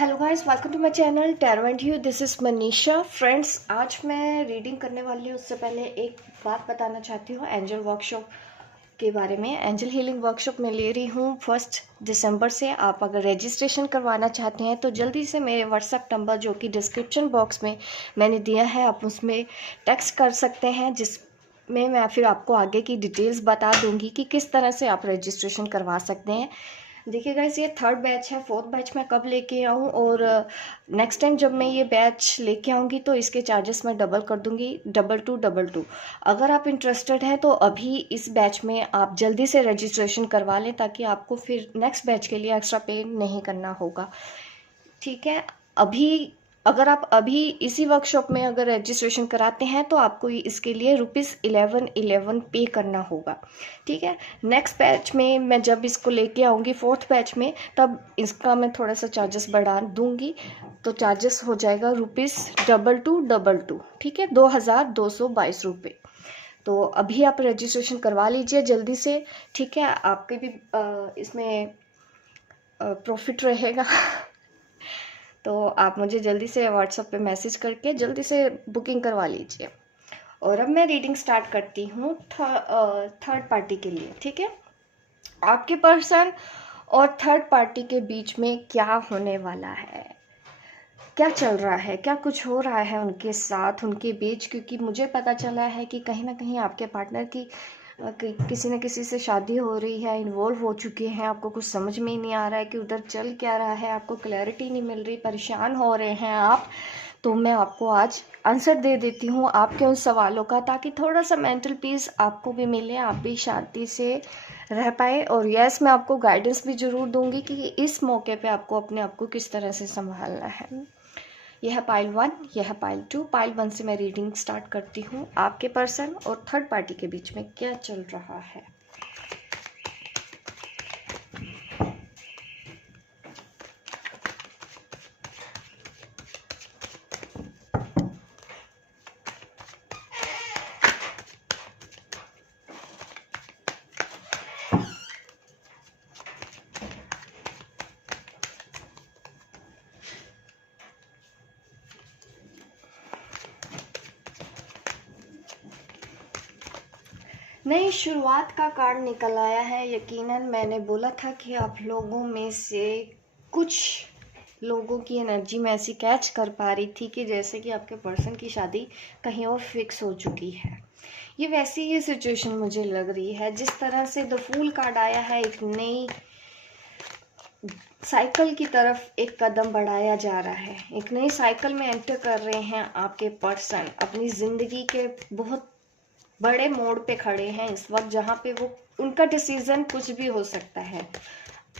Hello guys, welcome to my channel tarot and you. This is Manisha. Friends, आज मैं reading करने वाली हूँ। उससे पहले एक बात बताना चाहती हूँ एंजल वर्कशॉप के बारे में। एंजल हीलिंग वर्कशॉप में ले रही हूँ 1 दिसंबर से। आप अगर रजिस्ट्रेशन करवाना चाहते हैं तो जल्दी से मेरे व्हाट्सएप नंबर जो कि डिस्क्रिप्शन बॉक्स में मैंने दिया है, आप उसमें टेक्स्ट कर सकते हैं, जिसमें मैं फिर आपको आगे की डिटेल्स बता दूंगी कि किस तरह से आप रजिस्ट्रेशन करवा सकते हैं। देखिए गाइस, ये 3rd बैच है। 4th बैच मैं कब लेके आऊँ, और नेक्स्ट टाइम जब मैं ये बैच लेके आऊँगी तो इसके चार्जेस मैं डबल कर दूँगी, 2222। अगर आप इंटरेस्टेड हैं तो अभी इस बैच में आप जल्दी से रजिस्ट्रेशन करवा लें, ताकि आपको फिर नेक्स्ट बैच के लिए एक्स्ट्रा पे नहीं करना होगा। ठीक है। अभी अगर आप अभी इसी वर्कशॉप में अगर रजिस्ट्रेशन कराते हैं तो आपको इसके लिए ₹1111 पे करना होगा। ठीक है। नेक्स्ट बैच में मैं जब इसको लेके आऊँगी 4th बैच में, तब इसका मैं थोड़ा सा चार्जेस बढ़ा दूंगी, तो चार्जेस हो जाएगा ₹2222। ठीक है, 2222 रुपये। तो अभी आप रजिस्ट्रेशन करवा लीजिए जल्दी से। ठीक है, आपके भी इसमें प्रॉफिट रहेगा। तो आप मुझे जल्दी से व्हाट्सएप पे मैसेज करके जल्दी से बुकिंग करवा लीजिए। और अब मैं रीडिंग स्टार्ट करती हूँ 3rd पार्टी के लिए। ठीक है। आपके पर्सन और 3rd पार्टी के बीच में क्या होने वाला है, क्या चल रहा है, क्या कुछ हो रहा है उनके साथ, उनके बीच। क्योंकि मुझे पता चला है कि कहीं ना कहीं आपके पार्टनर की किसी न किसी से शादी हो रही है, इन्वॉल्व हो चुके हैं। आपको कुछ समझ में ही नहीं आ रहा है कि उधर चल क्या रहा है, आपको क्लैरिटी नहीं मिल रही, परेशान हो रहे हैं आप। तो मैं आपको आज आंसर दे देती हूँ आपके उन सवालों का, ताकि थोड़ा सा मेंटल पीस आपको भी मिले, आप भी शांति से रह पाए। और यस, मैं आपको गाइडेंस भी ज़रूर दूंगी कि इस मौके पे आपको अपने आप को किस तरह से संभालना है। यह है पाइल 1, यह है पाइल 2। पाइल 1 से मैं रीडिंग स्टार्ट करती हूँ। आपके पर्सन और 3rd पार्टी के बीच में क्या चल रहा है। नई शुरुआत का कार्ड निकल आया है। यकीनन मैंने बोला था कि आप लोगों में से कुछ लोगों की एनर्जी में ऐसी कैच कर पा रही थी कि जैसे कि आपके पर्सन की शादी कहीं और फिक्स हो चुकी है। ये वैसी ही सिचुएशन मुझे लग रही है। जिस तरह से द फूल कार्ड आया है, एक नई साइकिल की तरफ एक कदम बढ़ाया जा रहा है। एक नई साइकिल में एंटर कर रहे हैं आपके पर्सन। अपनी जिंदगी के बहुत बड़े मोड़ पे खड़े हैं इस वक्त, जहाँ पे वो उनका डिसीजन कुछ भी हो सकता है,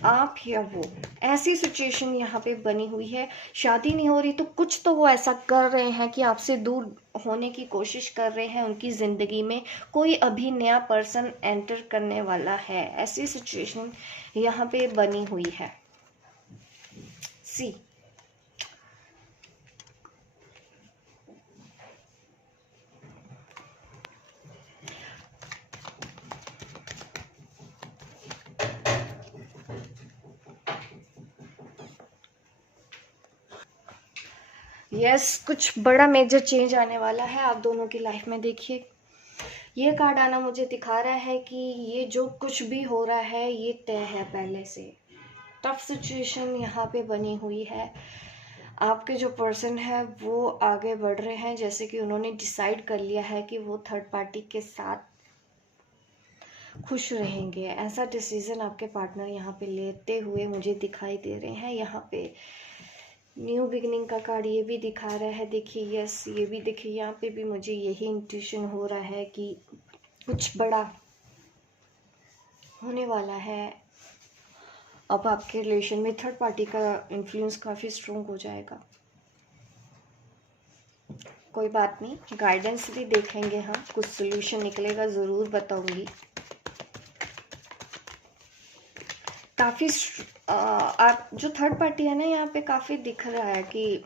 आप या वो। ऐसी सिचुएशन यहाँ पे बनी हुई है। शादी नहीं हो रही तो कुछ तो वो ऐसा कर रहे हैं कि आपसे दूर होने की कोशिश कर रहे हैं। उनकी जिंदगी में कोई अभी नया पर्सन एंटर करने वाला है। ऐसी सिचुएशन यहाँ पे बनी हुई है। सी, यस, कुछ बड़ा मेजर चेंज आने वाला है आप दोनों की लाइफ में। देखिए, ये कार्ड आना मुझे दिखा रहा है कि ये जो कुछ भी हो रहा है ये तय है पहले से। टफ सिचुएशन यहाँ पे बनी हुई है। आपके जो पर्सन है वो आगे बढ़ रहे हैं, जैसे कि उन्होंने डिसाइड कर लिया है कि वो 3rd पार्टी के साथ खुश रहेंगे। ऐसा डिसीजन आपके पार्टनर यहाँ पे लेते हुए मुझे दिखाई दे रहे हैं। यहाँ पे न्यू बिगिनिंग का कार्ड ये भी दिखा रहा है। देखिए, यस, ये भी देखिए, यहाँ पे भी मुझे यही इंट्यूशन हो रहा है कि कुछ बड़ा होने वाला है। अब आपके रिलेशन में 3rd पार्टी का इन्फ्लुएंस काफ़ी स्ट्रोंग हो जाएगा। कोई बात नहीं, गाइडेंस भी देखेंगे हम, कुछ सोल्यूशन निकलेगा ज़रूर बताऊंगी। काफ़ी आप जो 3rd पार्टी है ना, यहाँ पे काफ़ी दिख रहा है कि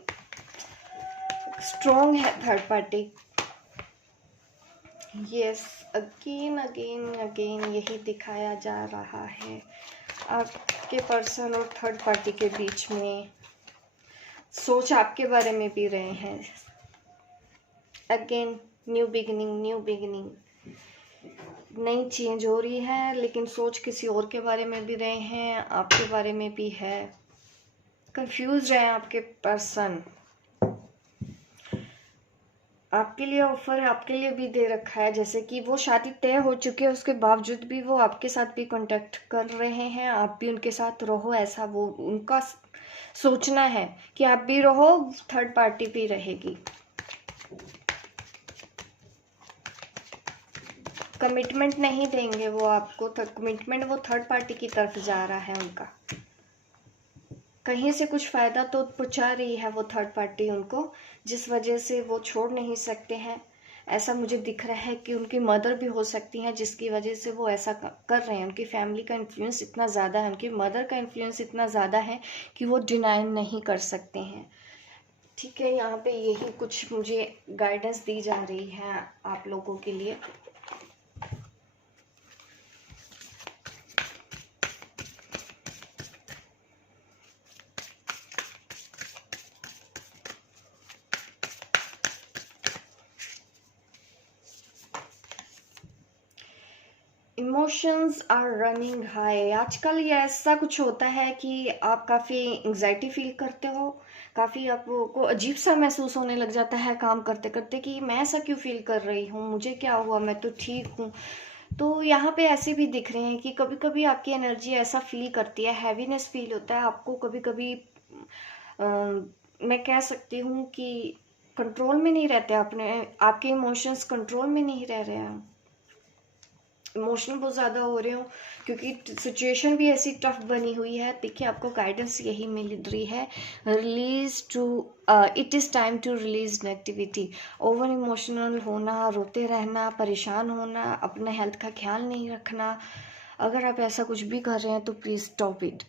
स्ट्रोंग है 3rd party. Yes, again again again यही दिखाया जा रहा है। आपके पर्सन और 3rd पार्टी के बीच में सोच आपके बारे में भी रहे हैं। Again new beginning, new beginning, नई चेंज हो रही है, लेकिन सोच किसी और के बारे में भी रहे हैं, आपके बारे में भी है। कंफ्यूज रहे आपके पर्सन। आपके लिए ऑफर आपके लिए भी दे रखा है, जैसे कि वो शादी तय हो चुकी है, उसके बावजूद भी वो आपके साथ भी कांटेक्ट कर रहे हैं, आप भी उनके साथ रहो, ऐसा वो उनका सोचना है कि आप भी रहो, थर्ड पार्टी भी रहेगी। कमिटमेंट नहीं देंगे वो आपको, कमिटमेंट वो थर्ड पार्टी की तरफ जा रहा है उनका। कहीं से कुछ फायदा तो पहुंचा रही है वो थर्ड पार्टी उनको, जिस वजह से वो छोड़ नहीं सकते हैं। ऐसा मुझे दिख रहा है कि उनकी मदर भी हो सकती हैं, जिसकी वजह से वो ऐसा कर रहे हैं। उनकी फैमिली का इन्फ्लुएंस इतना ज़्यादा है, उनकी मदर का इन्फ्लुएंस इतना ज़्यादा है कि वो डिनाई नहीं कर सकते हैं। ठीक है, यहाँ पे यही कुछ मुझे गाइडेंस दी जा रही है आप लोगों के लिए। Emotions are running high. आजकल ये ऐसा कुछ होता है कि आप काफ़ी एंग्जाइटी फील करते हो, काफ़ी आपको अजीब सा महसूस होने लग जाता है काम करते करते कि मैं ऐसा क्यों फील कर रही हूँ, मुझे क्या हुआ, मैं तो ठीक हूँ। तो यहाँ पे ऐसे भी दिख रहे हैं कि कभी कभी आपकी एनर्जी ऐसा फील करती है, हैवीनेस फील होता है आपको कभी कभी। मैं कह सकती हूँ कि कंट्रोल में नहीं रहते अपने, आपके इमोशंस कंट्रोल में नहीं रह रहे हैं, इमोशनल बहुत ज़्यादा हो रहे हो, क्योंकि सिचुएशन भी ऐसी टफ बनी हुई है। देखिए आपको गाइडेंस यही मिल रही है, release to, it is time to release negativity. Over emotional होना, रोते रहना, परेशान होना, अपने हेल्थ का ख्याल नहीं रखना, अगर आप ऐसा कुछ भी कर रहे हैं तो प्लीज़ स्टॉप इट।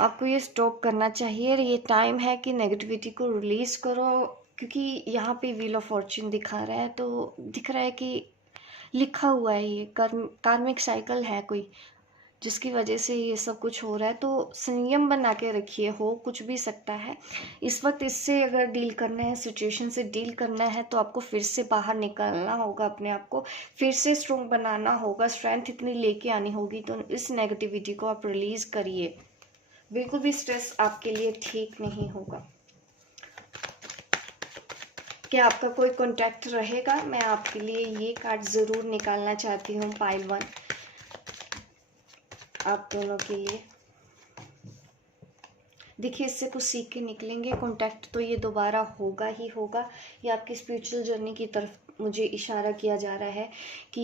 आपको ये स्टॉप करना चाहिए। ये टाइम है कि नेगेटिविटी को रिलीज़ करो, क्योंकि यहाँ पे व्हील ऑफ फॉर्च्यून दिखा रहा है, तो दिख रहा है कि लिखा हुआ है, ये कार्मिक साइकिल है कोई, जिसकी वजह से ये सब कुछ हो रहा है। तो संयम बना के रखिए, हो कुछ भी सकता है इस वक्त। इससे अगर डील करना है, सिचुएशन से डील करना है, तो आपको फिर से बाहर निकलना होगा, अपने आप को फिर से स्ट्रोंग बनाना होगा, स्ट्रेंथ इतनी लेके आनी होगी। तो इस नेगेटिविटी को आप रिलीज करिए। बिल्कुल भी स्ट्रेस आपके लिए ठीक नहीं होगा। क्या आपका कोई कॉन्टैक्ट रहेगा? मैं आपके लिए ये कार्ड ज़रूर निकालना चाहती हूँ, पाइल 1 आप दोनों के लिए। देखिए इससे कुछ सीख के निकलेंगे। कॉन्टैक्ट तो ये दोबारा होगा ही होगा। ये आपकी स्पिरिचुअल जर्नी की तरफ मुझे इशारा किया जा रहा है कि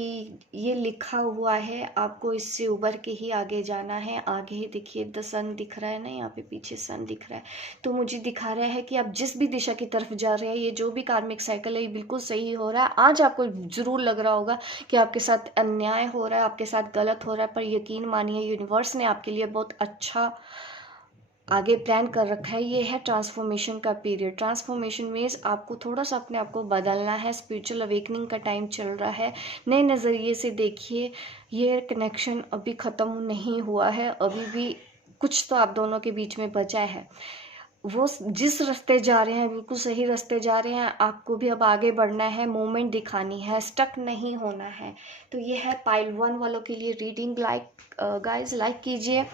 ये लिखा हुआ है, आपको इससे उबर के ही आगे जाना है। आगे ही देखिए द सन दिख रहा है ना, यहाँ पे पीछे सन दिख रहा है, तो मुझे दिखा रहा है कि आप जिस भी दिशा की तरफ जा रहे हैं, ये जो भी कार्मिक साइकिल है ये बिल्कुल सही हो रहा है। आज आपको ज़रूर लग रहा होगा कि आपके साथ अन्याय हो रहा है, आपके साथ गलत हो रहा है, पर यकीन मानिए यूनिवर्स ने आपके लिए बहुत अच्छा आगे प्लान कर रखा है। ये है ट्रांसफॉर्मेशन का पीरियड। ट्रांसफॉर्मेशन मीन्स आपको थोड़ा सा अपने आप को बदलना है, स्पिरिचुअल अवेकनिंग का टाइम चल रहा है। नए नज़रिए से देखिए, ये कनेक्शन अभी ख़त्म नहीं हुआ है, अभी भी कुछ तो आप दोनों के बीच में बचा है। वो जिस रास्ते जा रहे हैं बिल्कुल सही रास्ते जा रहे हैं, आपको भी अब आगे बढ़ना है, मूवमेंट दिखानी है, स्टक नहीं होना है। तो ये है पाइल 1 वालों के लिए रीडिंग। गाइस लाइक कीजिए,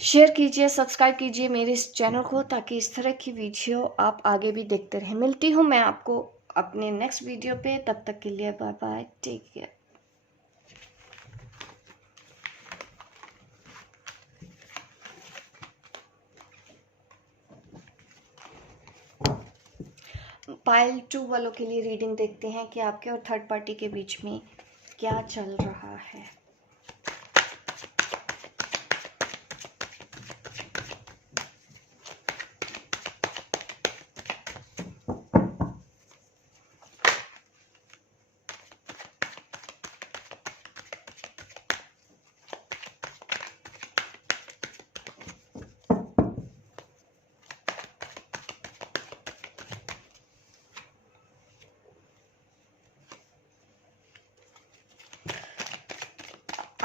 शेयर कीजिए, सब्सक्राइब कीजिए मेरे इस चैनल को, ताकि इस तरह की वीडियो आप आगे भी देखते रहें। मिलती हूँ मैं आपको अपने नेक्स्ट वीडियो पे, तब तक के लिए bye bye, take care. Pile 2 वालों के लिए रीडिंग देखते हैं कि आपके और थर्ड पार्टी के बीच में क्या चल रहा है।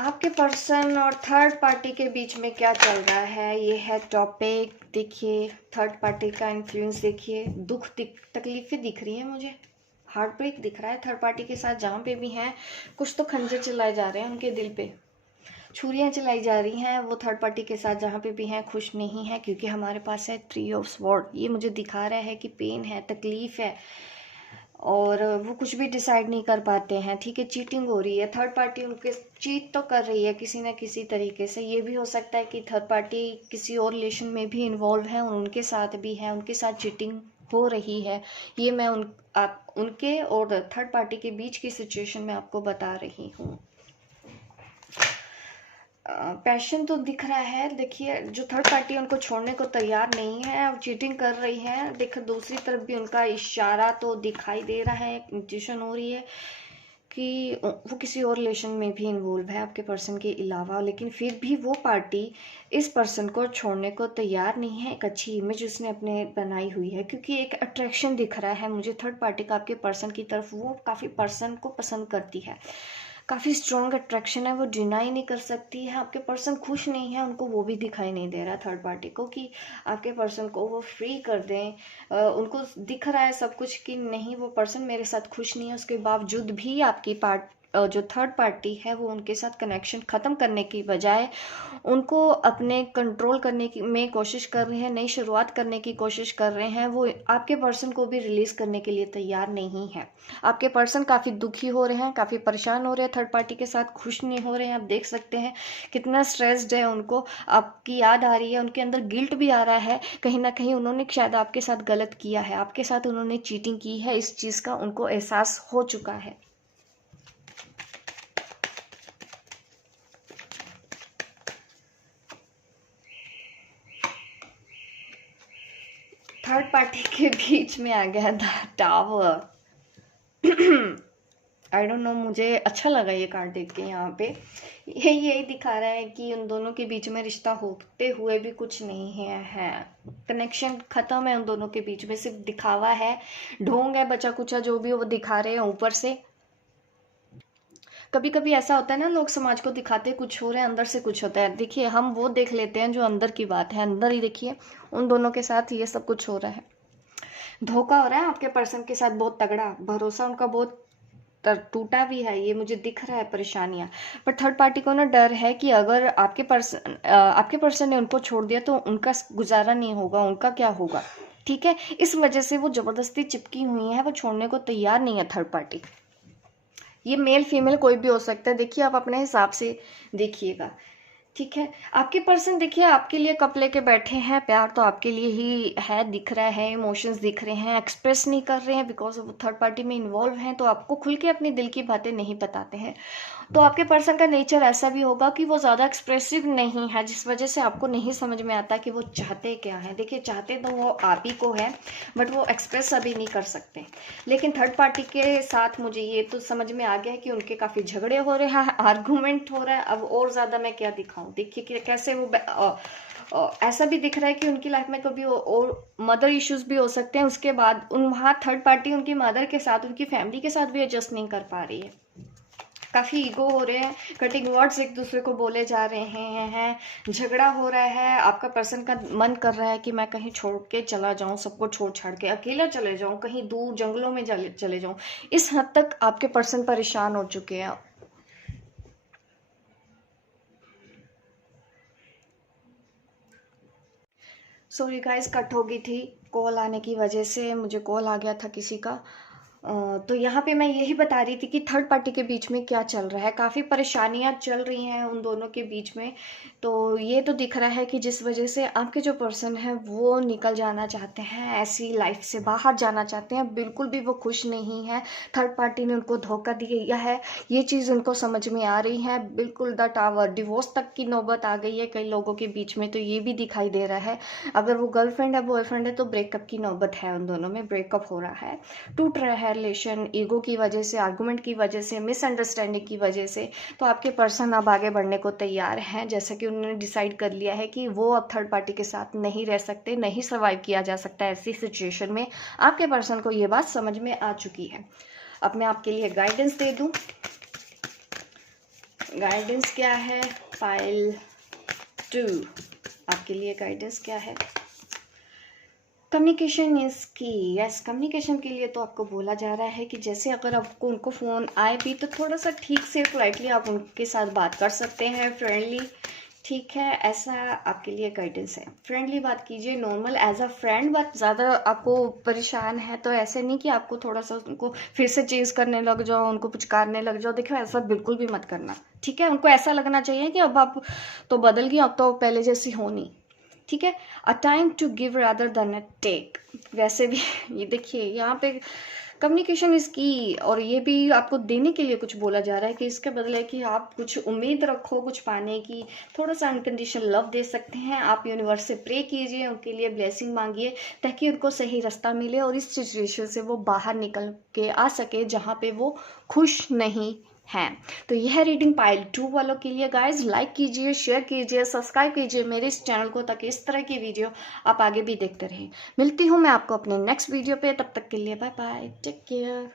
आपके पर्सन और थर्ड पार्टी के बीच में क्या चल रहा है, ये है टॉपिक। देखिए थर्ड पार्टी का इन्फ्लुएंस देखिए, दुख तकलीफें दिख रही हैं मुझे, हार्ट ब्रेक दिख रहा है थर्ड पार्टी के साथ। जहाँ पे भी हैं कुछ तो खंजर चलाए जा रहे हैं उनके दिल पे, छुरियाँ चलाई जा रही हैं। वो थर्ड पार्टी के साथ जहाँ पे भी हैं खुश नहीं है, क्योंकि हमारे पास है 3 ऑफ स्वॉर्ड। ये मुझे दिखा रहा है कि पेन है, तकलीफ है, और वो कुछ भी डिसाइड नहीं कर पाते हैं। ठीक है, चीटिंग हो रही है, थर्ड पार्टी उनके चीट तो कर रही है किसी न किसी तरीके से। ये भी हो सकता है कि थर्ड पार्टी किसी और रिलेशन में भी इन्वॉल्व है और उनके साथ भी है, उनके साथ चीटिंग हो रही है। ये मैं उनके और थर्ड पार्टी के बीच की सिचुएशन में आपको बता रही हूँ। पैशन तो दिख रहा है। देखिए जो थर्ड पार्टी उनको छोड़ने को तैयार नहीं है और चीटिंग कर रही है। देखो दूसरी तरफ भी उनका इशारा तो दिखाई दे रहा है, इंट्यूशन हो रही है कि वो किसी और रिलेशन में भी इन्वॉल्व है आपके पर्सन के अलावा, लेकिन फिर भी वो पार्टी इस पर्सन को छोड़ने को तैयार नहीं है। एक अच्छी इमेज उसने अपने बनाई हुई है, क्योंकि एक अट्रैक्शन दिख रहा है मुझे थर्ड पार्टी का आपके पर्सन की तरफ। वो काफ़ी पर्सन को पसंद करती है, काफ़ी स्ट्रॉन्ग अट्रैक्शन है, वो डिनाई नहीं कर सकती है। आपके पर्सन खुश नहीं है, उनको वो भी दिखाई नहीं दे रहा थर्ड पार्टी को कि आपके पर्सन को वो फ्री कर दें। उनको दिख रहा है सब कुछ कि नहीं, वो पर्सन मेरे साथ खुश नहीं है, उसके बावजूद भी आपकी जो थर्ड पार्टी है वो उनके साथ कनेक्शन ख़त्म करने की बजाय उनको अपने कंट्रोल करने की में कोशिश कर रहे हैं, नई शुरुआत करने की कोशिश कर रहे हैं। वो आपके पर्सन को भी रिलीज़ करने के लिए तैयार नहीं है। आपके पर्सन काफ़ी दुखी हो रहे हैं, काफ़ी परेशान हो रहे हैं, थर्ड पार्टी के साथ खुश नहीं हो रहे हैं। आप देख सकते हैं कितना स्ट्रेस्ड है, उनको आपकी याद आ रही है, उनके अंदर गिल्ट भी आ रहा है। कहीं ना कहीं उन्होंने शायद आपके साथ गलत किया है, आपके साथ उन्होंने चीटिंग की है, इस चीज़ का उनको एहसास हो चुका है। थर्ड पार्टी के बीच में आ गया the tower. I don't know, मुझे अच्छा लगा ये कार्ड देख के। यहाँ पे यही दिखा रहा है कि उन दोनों के बीच में रिश्ता होते हुए भी कुछ नहीं है, कनेक्शन खत्म है उन दोनों के बीच में, सिर्फ दिखावा है, ढोंग है, बचा कुचा जो भी वो दिखा रहे हैं ऊपर से। कभी कभी ऐसा होता है ना, लोग समाज को दिखाते कुछ हो रहे हैं, अंदर से कुछ होता है। देखिए हम वो देख लेते हैं जो अंदर की बात है, अंदर ही देखिए उन दोनों के साथ ये सब कुछ हो रहा है। धोखा हो रहा है आपके पर्सन के साथ बहुत तगड़ा, भरोसा उनका बहुत टूटा भी है, ये मुझे दिख रहा है परेशानियां। पर थर्ड पार्टी को ना डर है कि अगर आपके पर्सन ने उनको छोड़ दिया तो उनका गुजारा नहीं होगा, उनका क्या होगा। ठीक है, इस वजह से वो जबरदस्ती चिपकी हुई है, वो छोड़ने को तैयार नहीं है थर्ड पार्टी। ये मेल फीमेल कोई भी हो सकता है, देखिए आप अपने हिसाब से देखिएगा। ठीक है, आपके पर्सन देखिए आपके लिए कप लेके बैठे हैं, प्यार तो आपके लिए ही है, दिख रहा है, इमोशंस दिख रहे हैं, एक्सप्रेस नहीं कर रहे हैं बिकॉज वो थर्ड पार्टी में इन्वॉल्व हैं, तो आपको खुल के अपने दिल की बातें नहीं बताते हैं। तो आपके पर्सन का नेचर ऐसा भी होगा कि वो ज़्यादा एक्सप्रेसिव नहीं है, जिस वजह से आपको नहीं समझ में आता कि वो चाहते क्या है। देखिए चाहते तो वो आप ही को है, बट वो एक्सप्रेस अभी नहीं कर सकते। लेकिन थर्ड पार्टी के साथ मुझे ये तो समझ में आ गया है कि उनके काफ़ी झगड़े हो रहे हैं, आर्गूमेंट हो रहा है। अब और ज़्यादा मैं क्या दिखाऊं, देखिए कि कैसे वो ऐसा भी दिख रहा है कि उनकी लाइफ में कभी और मदर इश्यूज भी हो सकते हैं। उसके बाद वहाँ थर्ड पार्टी उनकी मदर के साथ, उनकी फैमिली के साथ भी एडजस्ट नहीं कर पा रही है, काफ़ी ईगो हो रहे हैं, कटिंग वर्ड्स एक दूसरे को बोले जा रहे हैं, झगड़ा हो रहा है। आपका पर्सन का मन कर रहा है कि मैं कहीं छोड़ के चला जाऊं, सबको छोड़ छाड़ के अकेला चले जाऊं, कहीं दूर जंगलों में चले जाऊं। इस हद तक आपके पर्सन परेशान हो चुके हैं। सॉरी गाइस, कट हो गई थी कॉल आने की वजह से, मुझे कॉल आ गया था किसी का। तो यहाँ पे मैं यही बता रही थी कि थर्ड पार्टी के बीच में क्या चल रहा है, काफ़ी परेशानियाँ चल रही हैं उन दोनों के बीच में। तो ये तो दिख रहा है कि जिस वजह से आपके जो पर्सन है वो निकल जाना चाहते हैं, ऐसी लाइफ से बाहर जाना चाहते हैं, बिल्कुल भी वो खुश नहीं है। थर्ड पार्टी ने उनको धोखा दिया है, ये चीज़ उनको समझ में आ रही है। बिल्कुल द टावर, डिवोर्स तक की नौबत आ गई है कई लोगों के बीच में, तो ये भी दिखाई दे रहा है। अगर वो गर्लफ्रेंड है बॉयफ्रेंड है तो ब्रेकअप की नौबत है, उन दोनों में ब्रेकअप हो रहा है, टूट रहा है रिलेशन, ईगो की वजह से, आर्गुमेंट की वजह से, मिसअंडरस्टैंडिंग की वजह से। तो आपके पर्सन अब आगे बढ़ने को तैयार हैं, जैसा कि उन्होंने डिसाइड कर लिया है कि वो अब थर्ड पार्टी के साथ नहीं रह सकते, नहीं सर्वाइव किया जा सकता ऐसी सिचुएशन में। आपके पर्सन को ये बात समझ में आ चुकी है। अब मैं आपके लिए गाइडेंस दे दूं। गाइडेंस क्या है पाइल 2, आपके लिए गाइडेंस क्या है? कम्युनिकेशन इज़ की। यस, कम्युनिकेशन के लिए तो आपको बोला जा रहा है कि जैसे अगर आपको उनको फ़ोन आए भी तो थोड़ा सा ठीक से पोलाइटली आप उनके साथ बात कर सकते हैं, फ्रेंडली, ठीक है, ऐसा आपके लिए गाइडेंस है। फ्रेंडली बात कीजिए, नॉर्मल एज अ फ्रेंड बात। ज़्यादा आपको परेशान है तो ऐसे नहीं कि आपको थोड़ा सा उनको फिर से चेज़ करने लग जाओ, उनको पुचकारने लग जाओ, देखो ऐसा बिल्कुल भी मत करना, ठीक है। उनको ऐसा लगना चाहिए कि अब आप तो बदल गई, अब तो पहले जैसी हो नहीं, ठीक है। A time to give rather than a take. वैसे भी ये देखिए यहाँ पे कम्युनिकेशन इज की, और ये भी आपको देने के लिए कुछ बोला जा रहा है कि इसके बदले कि आप कुछ उम्मीद रखो कुछ पाने की, थोड़ा सा अनकंडीशनल लव दे सकते हैं आप। यूनिवर्स से प्रे कीजिए, उनके लिए ब्लेसिंग मांगिए ताकि उनको सही रास्ता मिले और इस सिचुएशन से वो बाहर निकल के आ सके जहाँ पे वो खुश नहीं हैं। तो यह रीडिंग पाइल 2 वालों के लिए गाइज। लाइक कीजिए, शेयर कीजिए, सब्सक्राइब कीजिए मेरे इस चैनल को ताकि इस तरह की वीडियो आप आगे भी देखते रहें। मिलती हूँ मैं आपको अपने नेक्स्ट वीडियो पे, तब तक के लिए बाय बाय, टेक केयर।